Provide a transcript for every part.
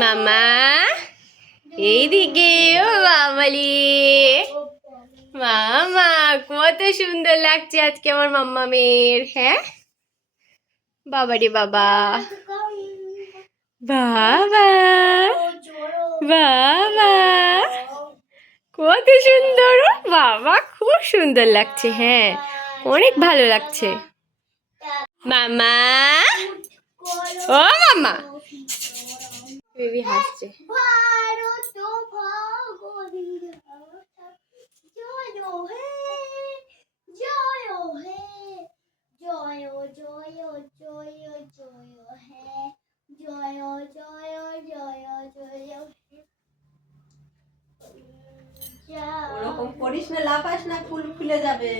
মামা এইদিকে। ও বাবালি মামা, কত সুন্দর লাগছে আজকে আমার মাম্মামের। হ্যাঁ বাবারে বাবা, বাবা বাবা, কত সুন্দর। ও বাবা, খুব সুন্দর লাগছে। হ্যাঁ, অনেক ভালো লাগছে। মামা, ও মামা, বেবি হাসছে। ওরকম করিস না, লাফাস না, ফুল ফুলে যাবে।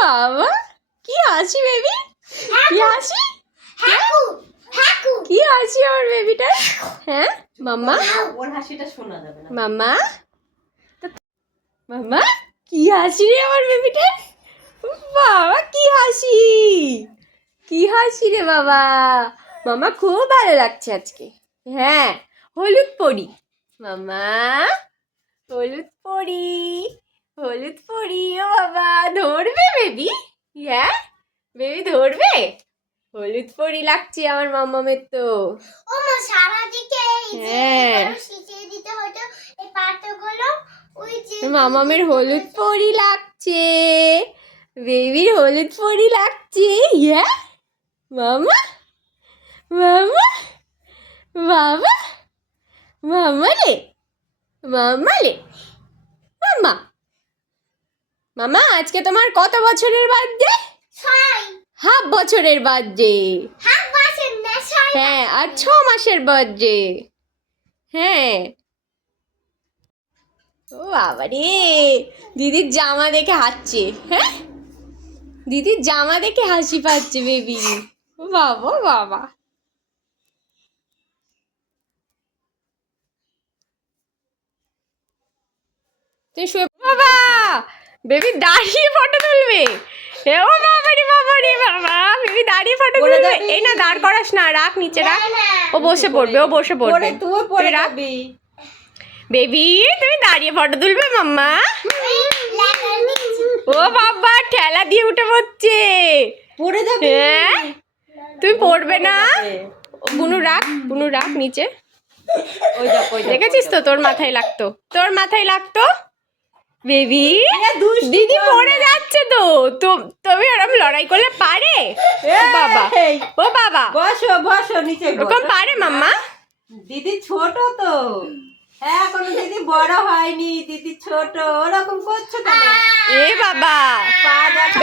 বাবা, কি হাসি বেবি, কি হাসি, কি হাসি আমার বেবিটা। হ্যাঁ মাম্মা, ওর হাসিটা শোনা যাবে না। মাম্মা, মাম্মা, কি হাসি রে আমার বেবিটা। বাবা, কি হাসি, কি হাসি রে বাবা। মামা খুব ভালো লাগছে আজকে। হ্যাঁ, হলুদ পরি মামা, হলুদ পরি, হলুদ পরি। ও বাবা, ধরবে বেবি? হ্যাঁ বেবি ধরবে? হলুদ পরি লাগছে আমার মামামের তো। ও মা, সারাদিকে হ্যাঁ, সিঁচিয়ে দিতে হতো এই পাতাগুলো। ওই যে মামামের হলুদ পরি লাগছে, বেবির হলুদ পরি লাগছে। ইয়া মামা, মামা, বাবা, মামা রে, মামা রে, মামা। মামা, আজকে তোমার কত বছরের বার্থডে? 6 হাফ বছরের বার্থডে। হাফ মাসের না, 6 হ্যাঁ, আর 6 মাসের বার্থডে। হ্যাঁ। ও বাবা রে, দিদির জামা দেখে হাসছে। হ্যাঁ, দিদির জামা দেখে হাসি পাচ্ছে বেবি। ও বাবা বাবা, তুই শুয়ে বাবা, বেবি দাঁড়িয়ে ফটো তুলবে। এ ও বাবা রে বাবা রে বাবা, বেবি দাঁড়িয়ে ফটো তুলবে। এই না, দাঁড় করাস না, রাখ নিচে রাখ। ও বসে পড়বে, ও বসে পড়বে। তুই পরে রাখ যাবি। বেবি, তুমি দাঁড়িয়ে ফটো তুলবে মাম্মা। ও বাবা, ঠেলা দিয়ে উঠে পড়ছে। পড়ে যাবে। হ্যাঁ, তুমি পড়বে না। বুনু রাখ, বুনু রাখ নিচে। ওই দেখ, ওই দেখ। দেখেছিস তো, তোর মাথায় লাগতো, তোর মাথায় লাগতো। বেবি, দুষ্টু দিদি কর পড়ে না। যাচ্ছে তো। তুমি ওরকম লড়াই করলে পারে? ও বাবা, এই, ও বাবা, বসো বসো, নিচে বসো। ওরকম পারে মাম্মা? দিদি ছোট তো, এখনো দিদি বড় হয়নি, দিদি ছোট, ওরকম করছো কেন? এ বাবা, পা দেখা